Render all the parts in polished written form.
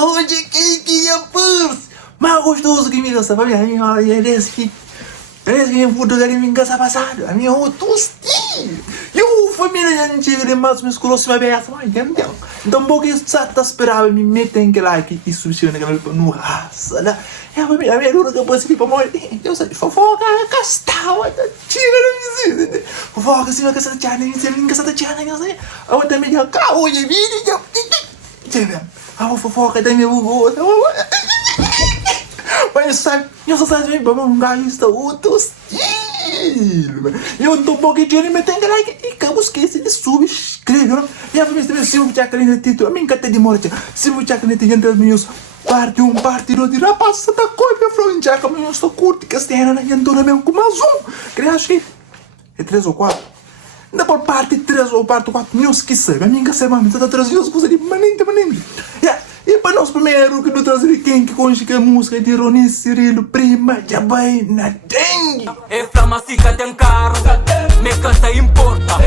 Hoje que é pulse. Mais gostoso que me gosta, família. É desse que me puto que me gosta passado. A minha tostinho. Eu, família, antiga de mais me escolou se me aberta, mas entendeu? Então, porque está esperava me meter em que like e substituir naquela no raça, né? É a família, a minha dura que eu posso ir para morrer. Eu sei, fofoca, castava, tira na visita. Fofoca, se vai caçar da Tiana, se vai caçar da Tiana, eu sei. A outra me diz, carro de vídeo, a fofoca da minha bugou. Mas sabe, eu só sei que um gajo está outro estilo. Eu não tô um pouquinho de dinheiro, mas tem que like e que eu esqueci de subscrever. E a família também, se eu já quero no título, a minha cata de morte. Se eu já quero no título, meus parte 1, parte 2, de rapaz, da coisa, eu falo, já que eu estou curto, que esta era na entrada mesmo com mais um. Que acho que é 3 ou 4. Depois parte 3 ou parte 4, não esqueci. A minha casa é uma meta, 3 dias, coisa de manente. E para nós primeiro que não trazer quem que consiga a música de Rony Cirilo, prima, já vai na dengue. É flama fica tem carro, me canta importa.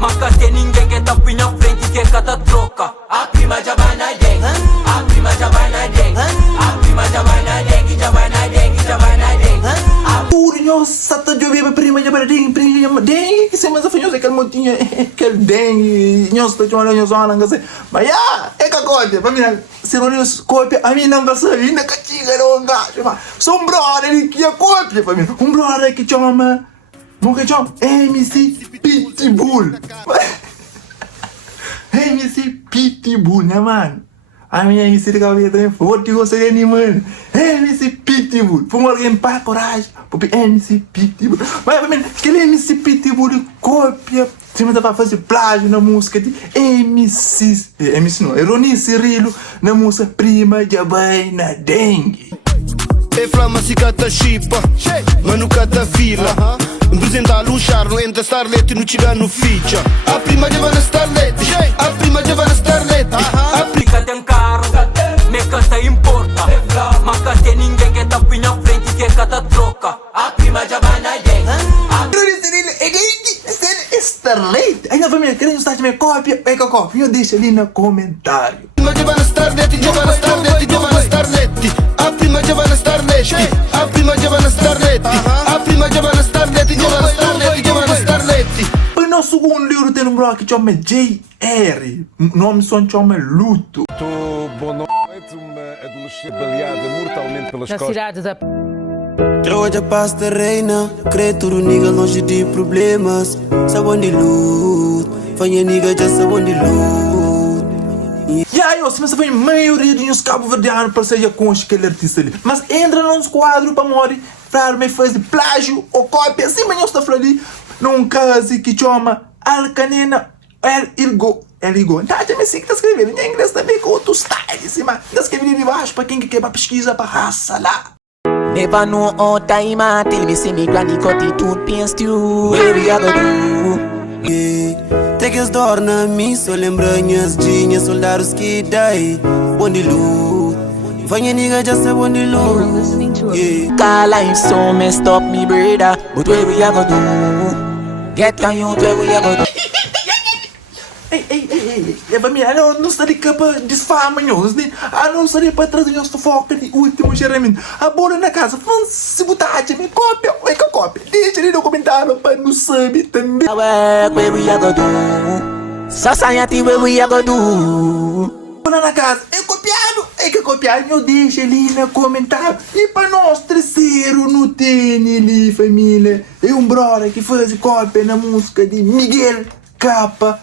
Mas canta ninguém que tá na frente que canta troca. A prima já vai na dengue, a prima já vai na dengue, a prima já vai na dengue, já vai na dengue, já vai na dengue. Purinho, sata de ouvir, prima, já vai na dengue, que se mais afanhoso, aquele motinho, aquele dengue, não estou te mandando, não sei. Mas é que a cópia, família. Se não é cópia, a mim não gosta de ainda castiga não gajo. Sou um brother que é cópia, família. Um brother que chama, não que chama MC Pitbull. MC Pitbull, né, mano? A minha MC de cabelo também forte e gostei de mano. MC Pitbull. Foi alguém para coragem, porque MC Pitbull. Mas, família, aquele MC Pitbull cópia. Se me dá para fazer plágio na música de MC não, é Rony Cirilo na música Prima já vai na dengue. É flama se cata chipa, mas não cata fila. Apresentar um charno entre a Starlet e no Tigano ficha. A prima já vai na Starlet, a prima já vai na Starlet. A prima tem carro, me canta importa. Mas canta ninguém que tá na frente que canta troca. A prima já vai na dengue. Rony Cirilo é dengue. Starlet? Ainda família, querendo estar de minha cópia? É que a cópia, deixa ali no comentário. prima já vai na Starlet, já vai na Starlet, já vai na Starlet. A prima já vai na Starlet, a prima já vai na Starlet. A prima já vai na Starlet, já vai na Starlet, já vai na Starlet. O nosso segundo livro tem um bloco que chama JR. O nome só chama Luto. Boa noite, uma adolescente baleada mortalmente pelas Na costas. cidade da Hoje a paz da reina, criatura nigga longe de problemas. Sabão de luz, fanha nigga já sabão de luz. E aí, se você foi a maioria dos cabo-verdianos para ser com aquele artista ali. Mas entra nos quadros para morrer, para me fazer plágio ou cópia. Assim, mas eu estou falando ali, num caso que chama Alcanena Eligo. Então, já me sei que está escrevendo em inglês também com outro style, assim, mas está escrevendo de baixo para quem quer para pesquisa para raça lá. Never know how time I tell me see me granny cut the toothpaste you. Where we are gonna do? Tem que as dor na mim, só lembranhas de soldados que dai. Bom de luz, fanha nigga já sabe bom de luz. Cause life so messed up me brother. But where we are gonna do? Get on you, where we are gonna do? Ei, família, não estaria para desfama, não estaria para trazer as fofocas de último geramento. A bola na casa, se botar a minha cópia, ou é que a cópia? Deixa ali no comentário para não saber também. Where we are gonna do? Society, where we are gonna do? Bola na casa, é que copiado, eu deixo ali no comentário. E para nós terceiro no tênis ali, família, é um brother que faz cópia na música de Miguel KR.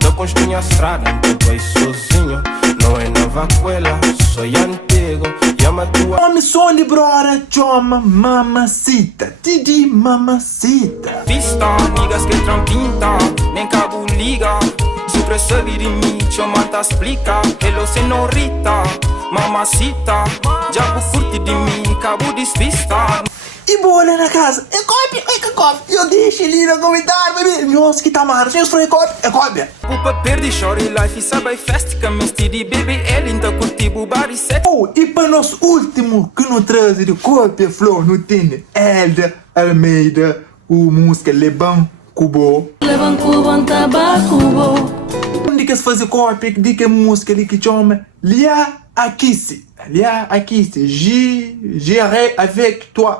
Tô construindo a estrada, tô aí sozinho. Não é nova escola, sou antigo. Chama tua. Nome só de brother chama Mamacita, Didi Mamacita. Pista, niggas que trampinta, nem cabo liga. Se percebe de mim, chama ta explica. Hello senorita, mamacita. Diabo curte de mim, cabo despista. E bola na casa, é cópia, eu deixo ali no comentário, bebê. Nossa, que tamara, se eu for é cópia. Culpa perde, chore life, sabe festa, que mestre de bebê, ele ainda curte bubar e set. Oh, e para nosso último que nos traz de cópia, flor, não tem Elda Almeida, o música Lebão, Cubo. Levam cubo um tabaco. Onde que se faz cópia de que música ali que chama Lia Akissi. Lia Akissi. J'irai avec toi.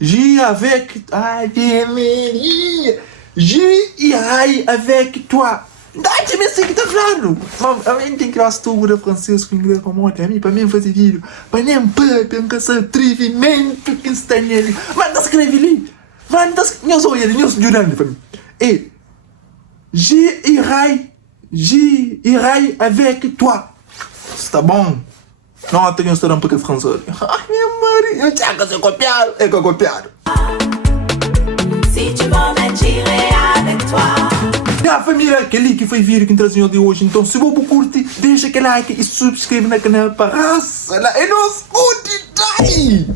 J'irai avec... Ai, j'irai avec toi. Dá-te-me assim que tá falando. A mim tem que ir estudar francês com inglês com outra. A mim, para mim fazer vídeo. Para nem para um caçar atrevimento que está nele. Manda escrever ali. Manda escrever. Eu sou ele, eu sou jurando para mim. E j'irai avec toi. Está bom? Não tenho estudado um pouco de francês. Ai, minha mãe, eu tinha que ser copiado. É que eu copiado. Si tu m'emmènes, j'irai avec toi. A família, aquele que foi vir aqui em Trazinho de hoje. Então, se você curte, deixa aquele like e subscreve no canal para raça. E nos curte daí!